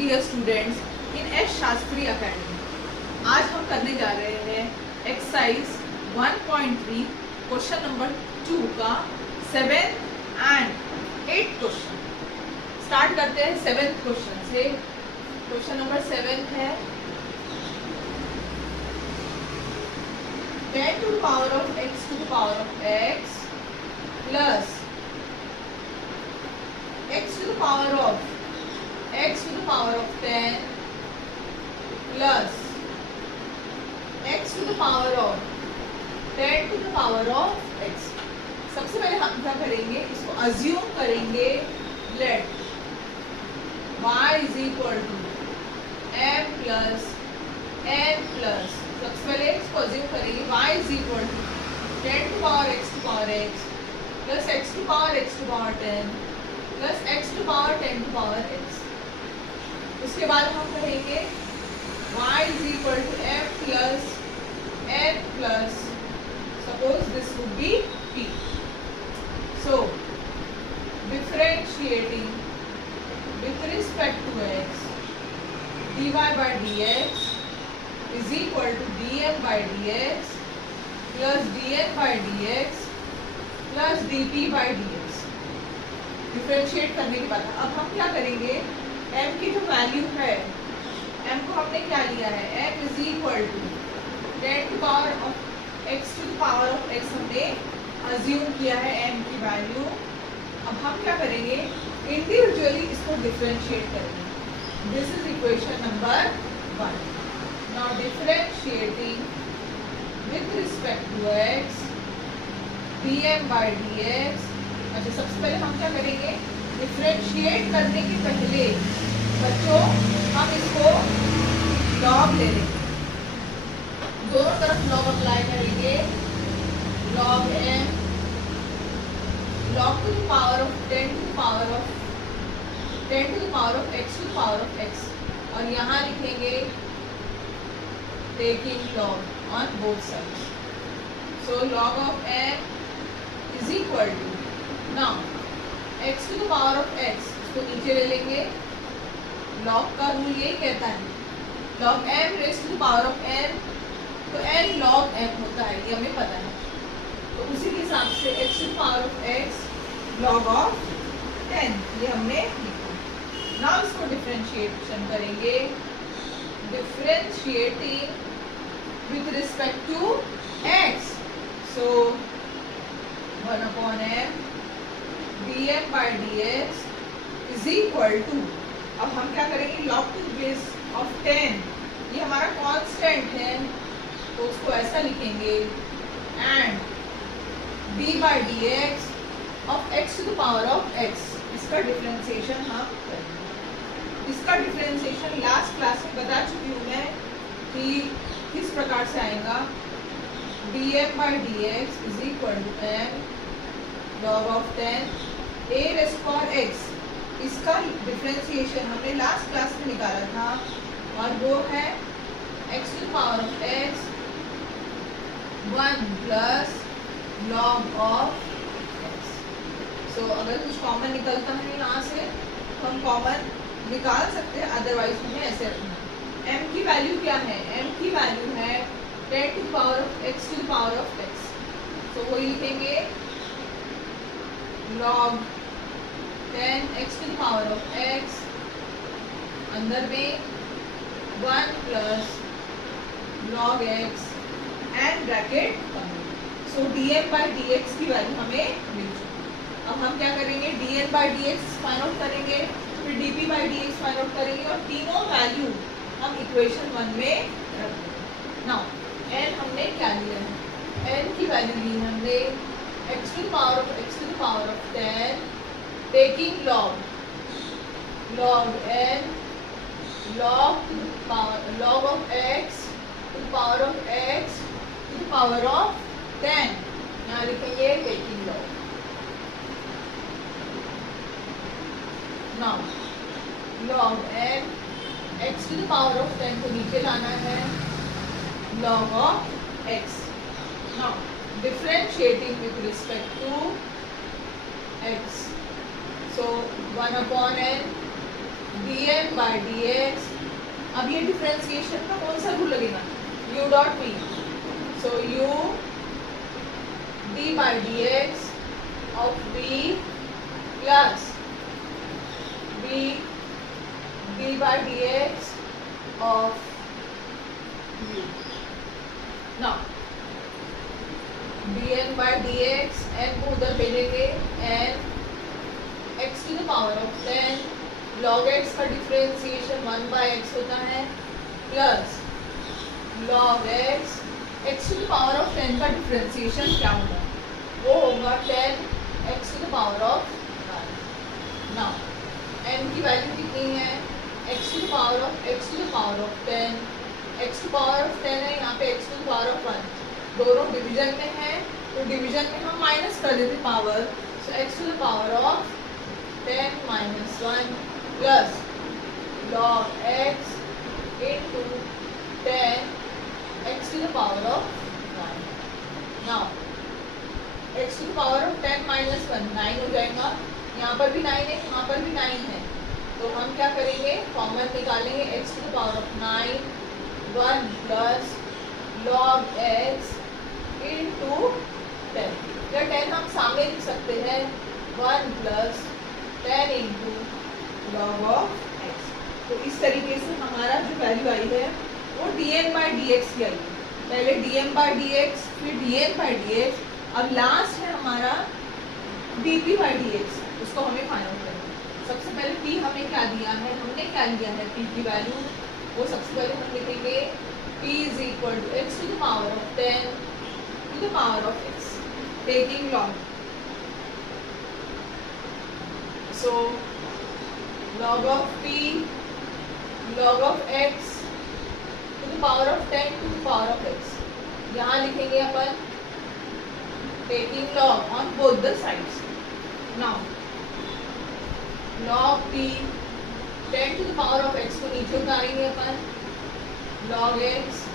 Dear students in S Shastri academy. आज हम करने जा रहे हैं एक्सरसाइज 1.3 क्वेश्चन नंबर 2 का 7 and 8 क्वेश्चन। स्टार्ट करते हैं 7th क्वेश्चन से। क्वेश्चन नंबर 7 है 10 to the power of x to the power of x plus x to the power of x to the power of 10 plus x to the power of 10 to the power of x। सबसे पहले हम क्या करेंगे, इसको assume करेंगे। Let y is equal to m plus n plus, सबसे पहले इसको अज्यूम करेंगे y is equal to 10 to power x to power x plus x to power x to power 10 plus x to power 10 to power x। उसके बाद हम कहेंगे y is equal to m plus n plus, suppose this would be p। So differentiating with respect to x, dy by dx is equal to dm by dx plus dn by dx plus dt by dx। Differentiate करने के बाद अब हम क्या करेंगे, m की जो value है, m को हमने क्या लिया है, m is equal to 10 to power of x to the power of x हमने अज्यूम किया है m की वैल्यू। अब हम क्या करेंगे, इंडिविजुअली इसको डिफरेंशिएट करेंगे। This is equation number 1। Now differentiating with respect to x dm by dx। अच्छा, सबसे पहले हम क्या करेंगे, डिफरेंशिएट करने के पहले बच्चों हम इसको लॉग ले लेंगे, दोनों तरफ लॉग अप्लाई करेंगे। Log m log to the power of 10 to the power of 10 to the power of x to the power of x, और यहाँ लिखेंगे taking log on both sides। So log of m is equal to, now x to the power of x, इसको नीचे ले लेंगे। log का rule यही कहता है, log m raised to the power of n, तो n log m होता है, ये हमें पता है। तो उसी के हिसाब से x to the power of x log of 10, ये हमने लिखा। now इसको डिफरेंशिएशन करेंगे, differentiating with respect to x, so 1 upon m dm by dx is equal to, अब हम क्या करेंगे, log to the base of 10, ये हमारा कांस्टेंट है तो उसको ऐसा लिखेंगे, and d by dx of x to the power of x। इसका डिफरेंशिएशन हम करेंगे। इसका डिफरेंशिएशन लास्ट क्लास में बता चुकी हूँ मैं कि किस प्रकार से आएगा। dm by dx is equal to m log of 10 a raised to power x। इसका डिफरेंशिएशन हमने लास्ट क्लास में निकाला था, और वो है x to the power of x 1 plus log of x। सो अगर कुछ कॉमन निकलता है यहाँ से तो हम कॉमन निकाल सकते हैं, अदरवाइज हमें ऐसे रखना। m की वैल्यू क्या है, m की वैल्यू है 10 to the power of x to the power of x, तो वही लिखेंगे log 10 x to the power of x, अंदर में 1 plus log x and bracket. So dm by dx की वैल्यू हमें मिल चुकी। अब हम क्या करेंगे, dn by dx find out करेंगे, फिर dp by dx find out करेंगे, और तीनों वैल्यू हम इक्वेशन 1 में रख देंगे। नाउ n हमने क्या लिया है, n की वैल्यू ली हमने x to the power of x to the power of 10 taking log n log to the power log of x to the power of x to the power of 10, यहाँ लिखेंगे taking log। now log n x to the power of 10 को नीचे लाना है, log of x। now differentiating with respect to x, so 1 upon n dn by dx. अब ये differentiation का कौन सा रूल लगेगा? u dot v. So u d by dx of v plus v d by dx of u. Now dn by dx n को उधर भेजेंगे n x to the power of 10 log x का differentiation 1 by x होता है plus log x x to the power of 10 का differentiation क्या होगा? वो होगा 10 x to the power of 9. Now n की वैल्यू कितनी है? x to the power of 10 x to the power of 10 है, यहाँ पे x to the power of 1. दोनों डिवीजन में है तो डिवीजन में हम माइनस कर देते power. So x to the power of 10 minus 1 plus log x into 10 x to the power of 9. Now x to the power of 10 minus 1 9 हो जाएगा. यहाँ पर भी 9 है, यहाँ पर भी 9 है, तो हम क्या करेंगे? कॉमन निकालेंगे. x to the power of 9 1 plus log x into 10. या 10 हम सामने लिख सकते हैं 1 plus 10 into log of x. तो इस तरीके से हमारा जो वैल्यू आई है वो dn by dx की आई है. पहले dm by dx, फिर dn by dx, अब लास्ट है हमारा dp by dx. उसको हमें फाइंड आउट करना है. सबसे पहले p हमें क्या दिया है? हमने क्या लिया है p की वैल्यू? वो सबसे पहले हम लिखेंगे p is equal to x to the power of 10 to the power of x, taking log. So log of p log of x to the power of 10 to the power of x. यहाँ लिखेंगे अपन taking log on both the sides. Now log p 10 to the power of x को नीचे उतारेंगे अपन log x.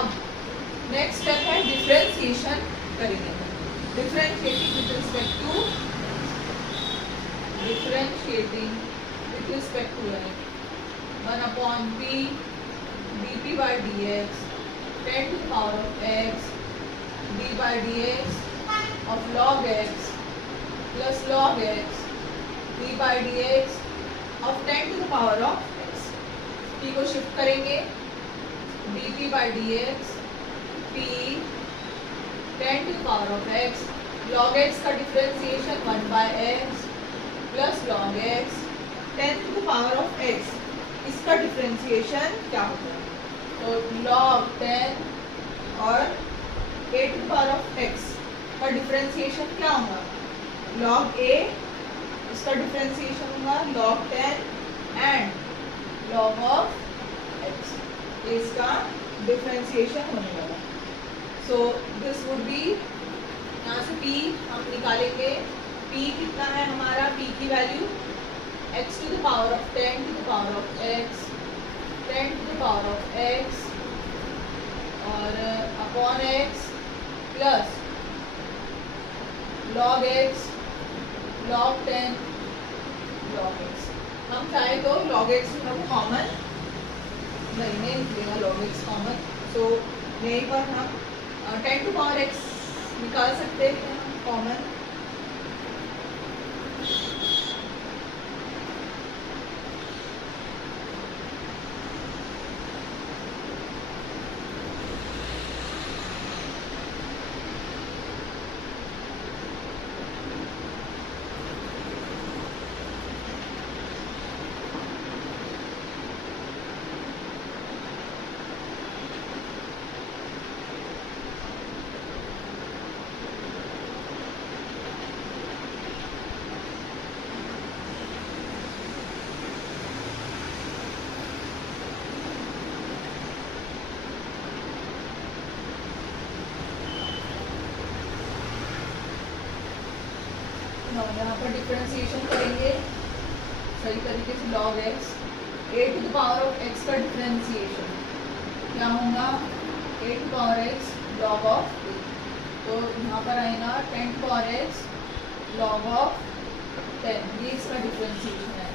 अब next step है differentiation करेंगे. Differentiating with respect to differentiating with respect to x 1 upon p dp by dx 10 to the power of x d by dx of log x plus log x d by dx of 10 to the power of x. p को shift करेंगे dp by dx p 10 to the power of x log x का differentiation 1 by x plus log x 10 to the power of x. इसका differentiation क्या होगा? तो log 10 और 8 to the power of x का differentiation क्या होगा? log a. इसका डिफरेंशिएशन होगा log 10 and log of x. इसका डिफरेंशिएशन होने वाला. सो दिस वुड बी, यहाँ से p हम निकालेंगे. p कितना है हमारा? p की value x to the power of 10 to the power of x 10 to the power of x और upon x plus log x log 10 log x. हम चाहे तो log x हम कॉमन नहीं निकलेगा log x कॉमन. सो यहीं पर हम 10 to power x निकाल सकते हैं कॉमन. यहाँ पर डिफरेंशिएशन करेंगे सही तरीके से. log x a to the power of x का डिफरेंशिएशन क्या होगा? a to the power x log of a. तो यहाँ पर आएगा 10 to the power x log of 10. ये इसका डिफरेंशिएशन है.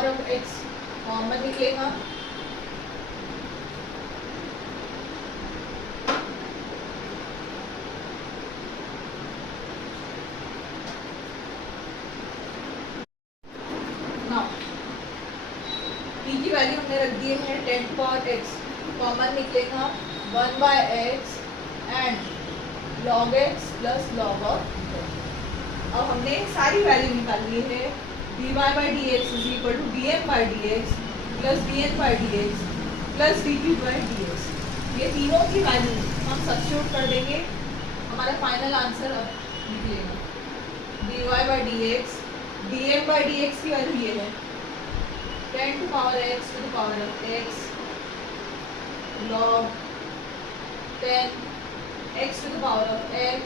पावर ऑफ x कॉमन निकलेगा, t की वैल्यू हमने रख दी है 10 टू पावर x, कॉमन निकलेगा 1/x and log x plus log of. अब हमने सारी वैल्यू निकाल ली है, dy/dx is equal to dm/dx plus dn/dx plus dt/dx। ये तीनों की वैल्यू हम सब्स्टिट्यूट कर देंगे, हमारा फाइनल आंसर अब निकलेगा dy/dx, dm/dx की वैल्यू ये है 10 to power x to the power of x log 10 x to the power of x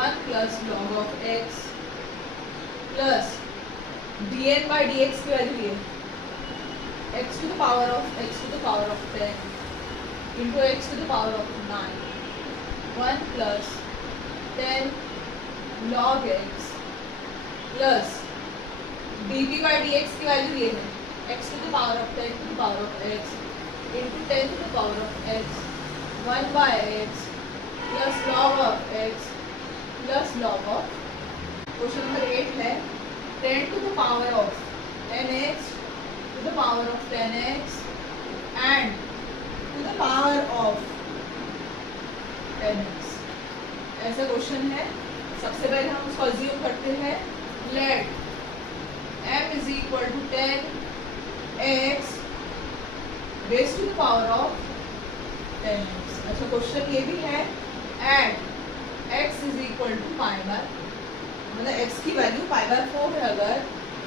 1 plus log of x plus dn/dx की वैल्यू ये x to the power of x to the power of 10 into x to the power of 9 1 plus 10 log x plus dt/dx की value ये है x to the power of 10 to the power of x into 10 to the power of x 1/x plus log of x plus log of. Question number 8 है 10 to the power of 10x to the power of 10x and to the power of 10x, ऐसा question है। सबसे पहले हम उसको assume करते हैं, let m is equal to 10x raise to the power of 10x। अच्छा क्वेश्चन ये भी है and x is equal to pi बार, मतलब x की वैल्यू π/4 है अगर,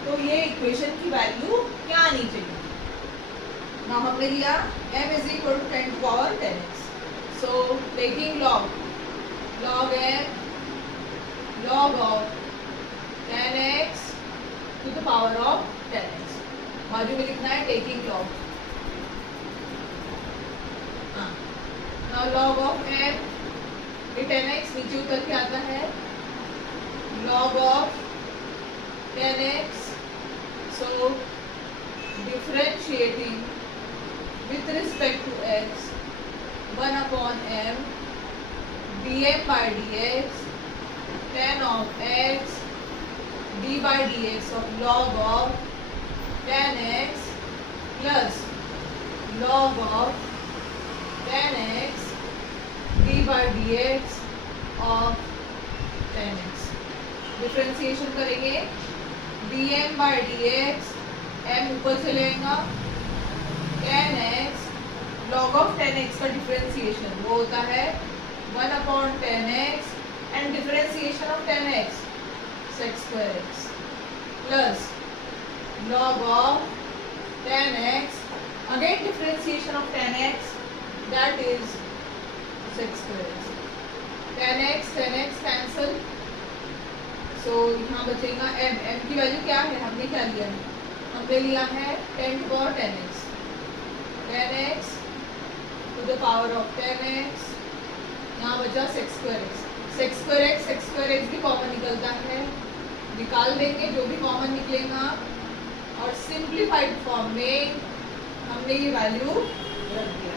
तो ये इक्वेशन की वैल्यू क्या आनी चाहिए। ना हमने लिया m is equal to 10 to power 10x, so taking log m log of 10x to the power of 10x, बाजू में लिखना है taking log। Now log of m, ये 10x नीचे उतर के आता है, log of 10x, so differentiating with respect to x 1/m dm/dx 10 of x d/dx of log of 10x plus log of 10x d/dx of 10x। Differentiation करेंगे, dm/dx m ऊपर से लेगा 10x log of 10x का differentiation वो होता है 1/10x and differentiation of 10x sec² x plus log of 10x again differentiation of 10x that is sec² x। 10x cancel, so यहाँ बचेगा m की वैल्यू क्या है, हमने क्या लिया है, हमने लिया है 10 to power 10x to the power of 10x, यहाँ बचा sec² x भी कॉमन निकलता है, निकाल देंगे जो भी कॉमन निकलेगा, और सिंप्लीफाइड फॉर्म में हमने ये वैल्यू रख दिया।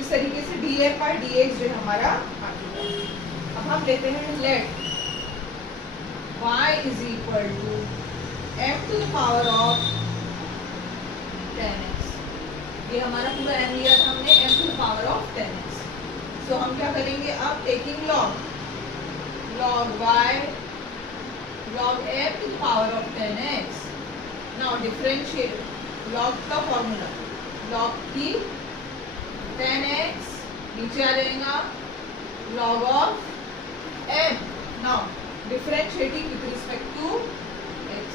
इस तरीके से dm/dx जो हमारा आ चुका है। अब हम लेते हैं let y is equal to m to the power of 10x, ये हमारा पूरा m लिया था हमने, m to the power of 10x। So हम क्या करेंगे अब, taking log y log m to the power of 10x, now differentiate log का फॉर्मूला, log की 10x नीचे आ जाएगा log of m, now differentiating with respect to x,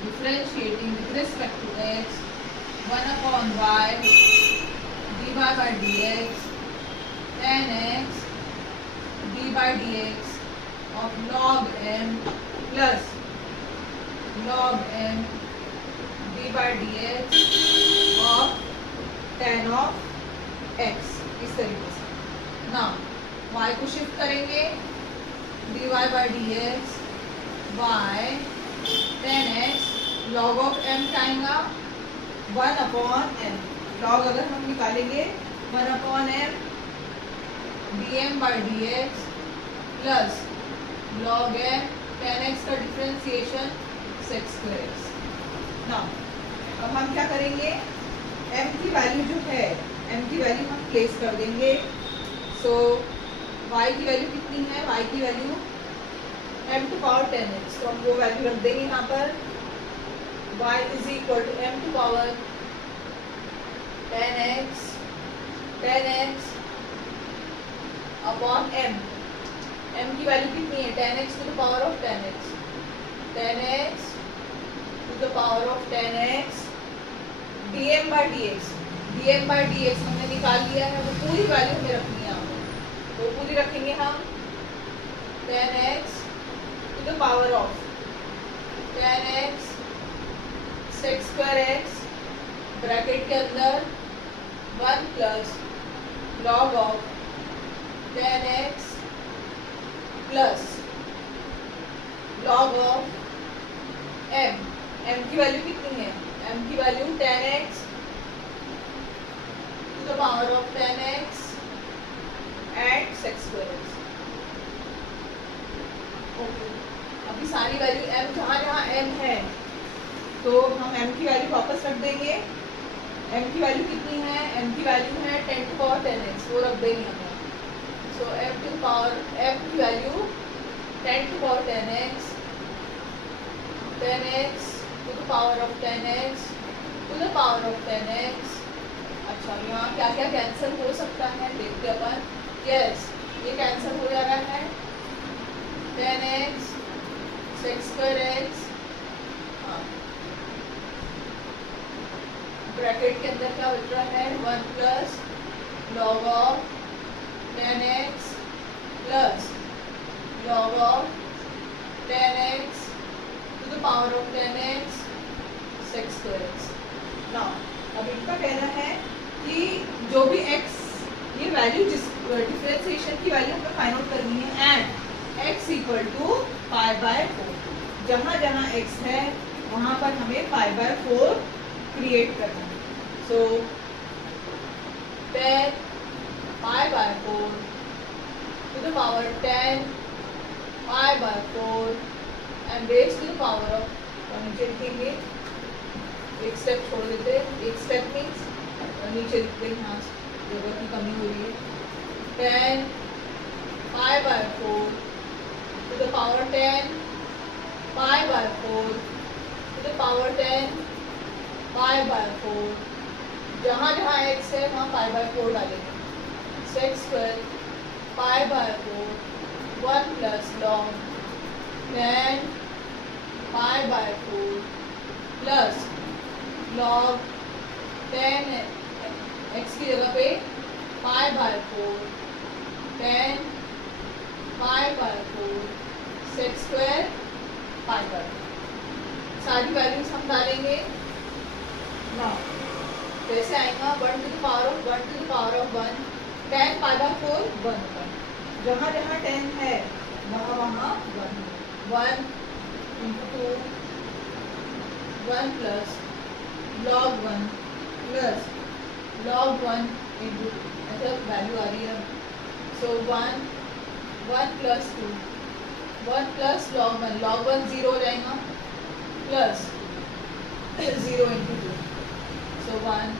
differentiating with respect to x 1/y dy/dx 10x d/dx of log m plus log m d/dx of 10 of x, इस तरीके से। ना y को shift करेंगे, dy/dx y 10x log of m क्या आएगा 1/m। Log अगर हम निकालेंगे 1/m dm/dx plus log m tan x का डिफरेंशिएशन sec² x। ना अब हम क्या करेंगे, m की वैल्यू जो है m की वैल्यू हम प्लेस कर देंगे। सो y की वैल्यू कितनी है, y की वैल्यू m⁻10x, तो हम वो वैल्यू रख देंगे यहाँ पर। y is equal to m⁻10x upon m। m की वैल्यू कितनी है 10x to the power of 10x, 10x to the power of 10x dm/dx। dm/dx हमने निकाल लिया है, वो पूरी वैल्यू हमें रखनी है, तो पूरी रखेंगे हम 10x to the power of 10x sec² x bracket के अंदर 1 plus log of 10x plus log of m। m की वैल्यू कितनी है, m की वैल्यू 10x to the power of 10x and sec² x। Okay, अभी सारी वैल्यू m जहाँ जहाँ m है तो हम m की वैल्यू वापस रख देंगे। m की वैल्यू कितनी है, m की वैल्यू है 10 टू पावर 10x, वो रख देंगे हमें। सो m की value 10 to power 10x, 10x to the power of 10x to the power of 10x। अच्छा, यहाँ क्या क्या कैंसिल हो सकता है देखते अपन। यस, ये कैंसिल हो जा रहा है 10x sec² x ब्रैकेट के अंदर क्या बच रहा है 1 plus log of 10x plus log of 10x to the power of 10x sec² x। ना अब इनका कहना है कि जो भी x, ये वैल्यू जिस डिफरेंशिएशन की वैल्यू हमें फाइंड आउट करनी है, एंड x इक्वल टू π/4। जहाँ जहाँ x है वहाँ पर हमें π/4 क्रिएट करना है। So 10 π/4 to the power 10 π/4 and raise to the power of, नीचे लिखेंगे, एक स्टेप छोड़ देते, एक स्टेप मीन्स नीचे लिखते हैं, यहाँ जगह की कमी हो रही है। 10 π/4 to the power 10 π/4 to the power 10 π/4। जहाँ जहाँ x है वहाँ π/4 डालेंगे। sec² π/4 1 plus log 10 π/4 plus log 10 x की जगह पे π/4 10 π/4 sec² π/4। सारी वैल्यूज हम डालेंगे ना, कैसे आएगा 1 to the power of 1 to the power of 1 10 π/4 1 1। जहाँ जहाँ 10 है वहाँ वहाँ 1 into 2 1 plus log 1 plus log 1 into, ऐसा वैल्यू आ रही है। सो 1 प्लस 2 1 प्लस log 1, log 1 0 हो जाएगा, प्लस 0 into 2। सो 1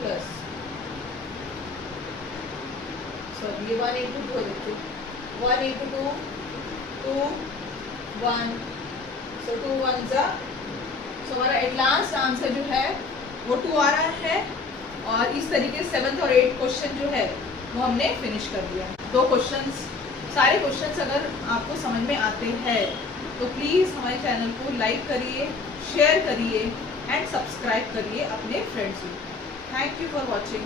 प्लस, सॉरी ये 1 into 2 देखिए, 1 into 2 2 1, सो 2 1 जा, सो हमारा एट लास्ट आंसर जो है वो 2 आ रहा है। और इस तरीके से 7th और 8th क्वेश्चन जो है वो हमने फिनिश कर दिया। 2 क्वेश्चंस, सारे क्वेश्चंस अगर आपको समझ में आते हैं तो प्लीज़ हमारे चैनल को लाइक करिए, शेयर करिए एंड सब्सक्राइब करिए अपने फ्रेंड्स को। Thank you for watching.